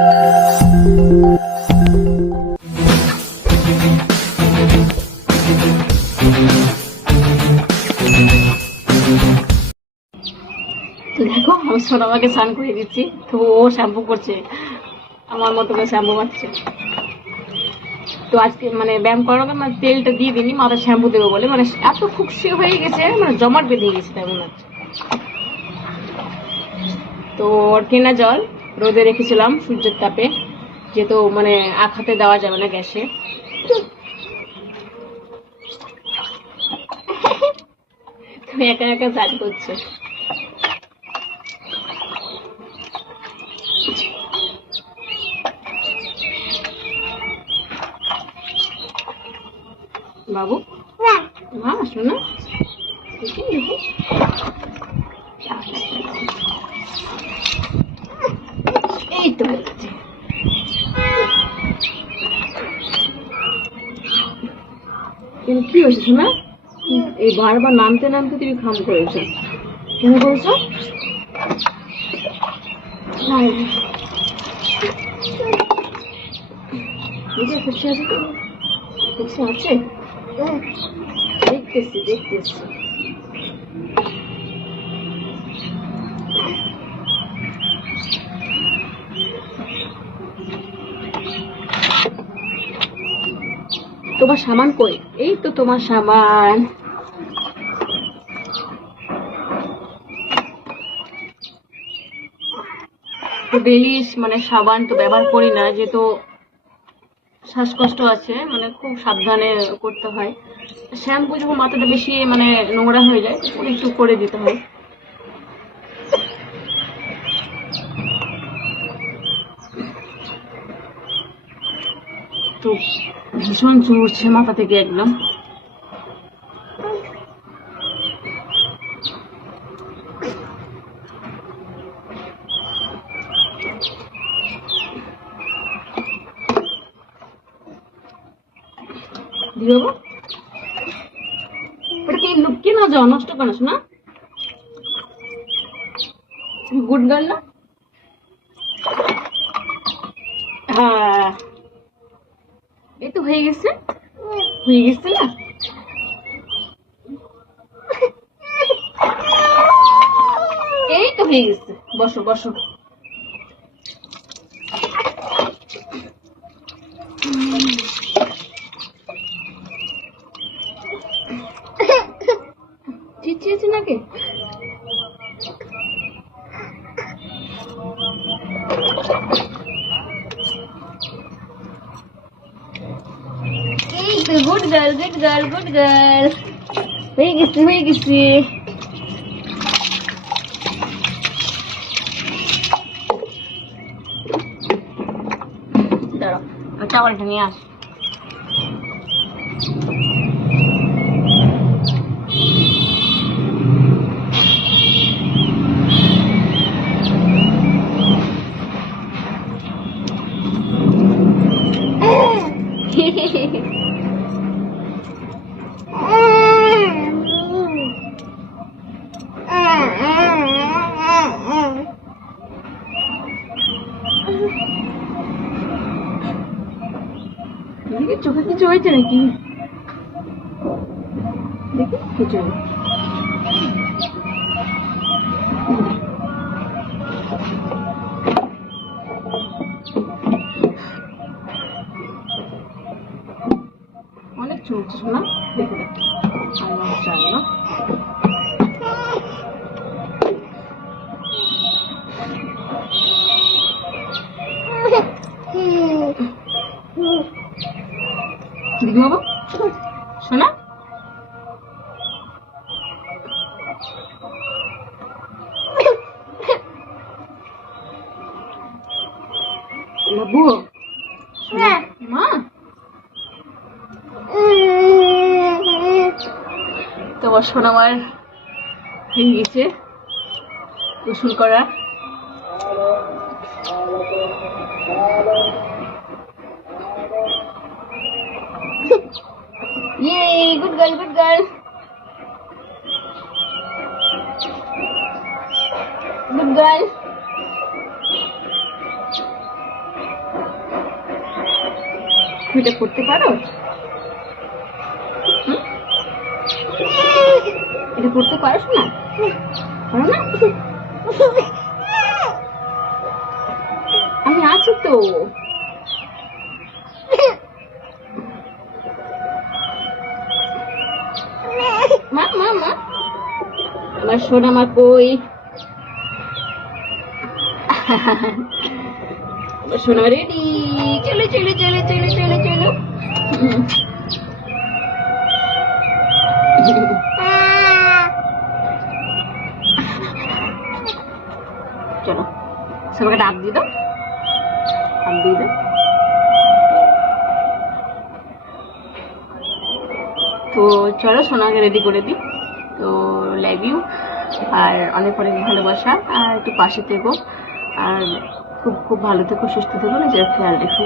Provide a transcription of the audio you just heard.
দেখো, আমি সোনামাকে স্নান করে দিচ্ছি। তো ও শ্যাম্পু করছে। আমার মতো করে শ্যাম্পু মারছে। তো আজকে মানে ব্যায়াম করার আগে মানে তেলটা দিয়ে দিনি মাথা শ্যাম্পু দেবো বলে। মানে এত ফুকসে হয়ে গেছে মানে জমাট বেঁধে গেছে, তাই মনে হচ্ছে। তো ওর কেনা জল। রোদে রেখেছিলাম সূর্যের তাপে যেহেতু মানে আখাতে দেওয়া যাবে না গ্যাসে। তুমি একা একা কাজ করছ। বাবু? মা শোনো। দেখি দেখি এই তো গেছে। কিন্তু কি হয়েছে শোনা? এই বারবার নামতে নামতে তুমি খাম করেছ। কেন বলছো আছে? দেখতেছি দেখতেছি। তোমার সামান কই? এই তো তোমার সামান। মানে সাবান তো ব্যবহার করি না, যেহেতু শ্বাসকষ্ট আছে মানে খুব সাবধানে করতে হয়। শ্যাম্পু যখন মাথাটা বেশি মানে নোংরা হয়ে যায় একটু করে দিতে হয়। তো ভীষণ চুরছে মাথা থেকে একদম। না নষ্ট করিস না? গুড গার্ল না? হ্যাঁ। এই তো হয়ে গেছে। হয়ে গেছে না? এই তো হয়ে গেছে। বসো বসো। এই তো good girl good girl good girl হয়ে গেছে হয়ে গেছে দাঁড়াও আমি চাওয়ালটা নিয়ে আস দেখি চোখে কিছু হয়েছে নাকি? দেখি কিছু অনেক চলছে শোনা। দেখে দেখো। দিদি বাবু শোনা। বাবু শোনা মা। তোমার সোনামার হয়ে গেছে। গোসল করা Yay! Good girl, good girl. Good girl. তুমি এটা করতে পারো এটা করতে পারো না পারো না আমি আছি তো আমার সোনা আমার কই সোনা রেডি চলো চলো চলো দাও। দিয়ে দাও। তো চলো, সোনাকে রেডি করে দিই। তো লাইভ ইউ আর অনেক অনেক ভালোবাসা, আর একটু পাশে থেকো, আর খুব খুব ভালো থেকো, সুস্থ থেকো, নিজের খেয়াল রেখো।